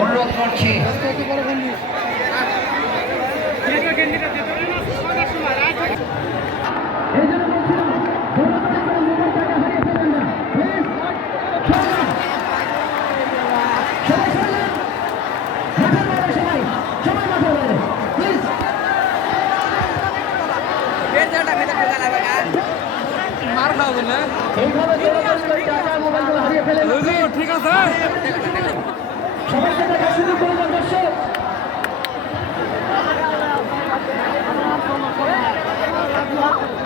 অনুরোধ করছি ঠিক আছে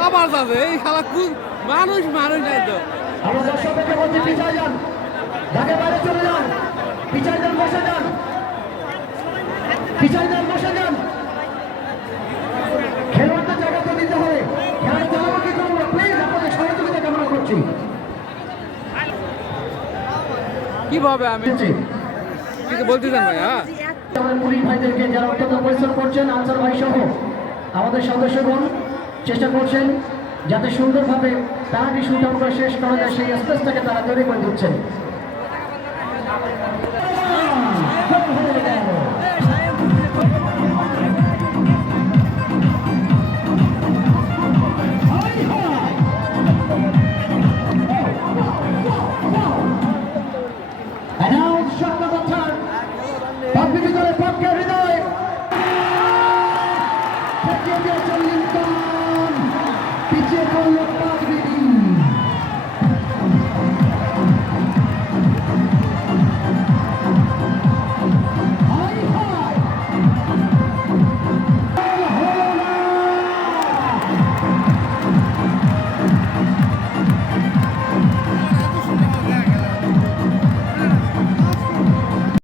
আবার যাবে এই খেলা মানুষ নাই তো আমার দর্শকদেরকে বলছি পিছায় যান, ঢাকার বাইরে চলে যান, পিছায় যান, বসে যান, পিছায় যান, বসে যান। খেলোয়াড়দের জায়গা তো দিতে হবে। খেলার জনমুখী করবো, প্লিজ আপনাদের সহযোগিতা কামনা করছি। কিভাবে আমি কিছু বলতে চান ভাই? হ্যাঁ, আমাদের পুলিশ ভাইদেরকে যারা অত্যন্ত পরিশ্রম করছেন, আনসার ভাই সহ আমাদের সদস্যগণ চেষ্টা করছেন যাতে সুন্দরভাবে তাড়াতাড়ি শুট আউট শেষ করা যায়, সেই স্পেসটাকে তারা তৈরি করে দিচ্ছেন।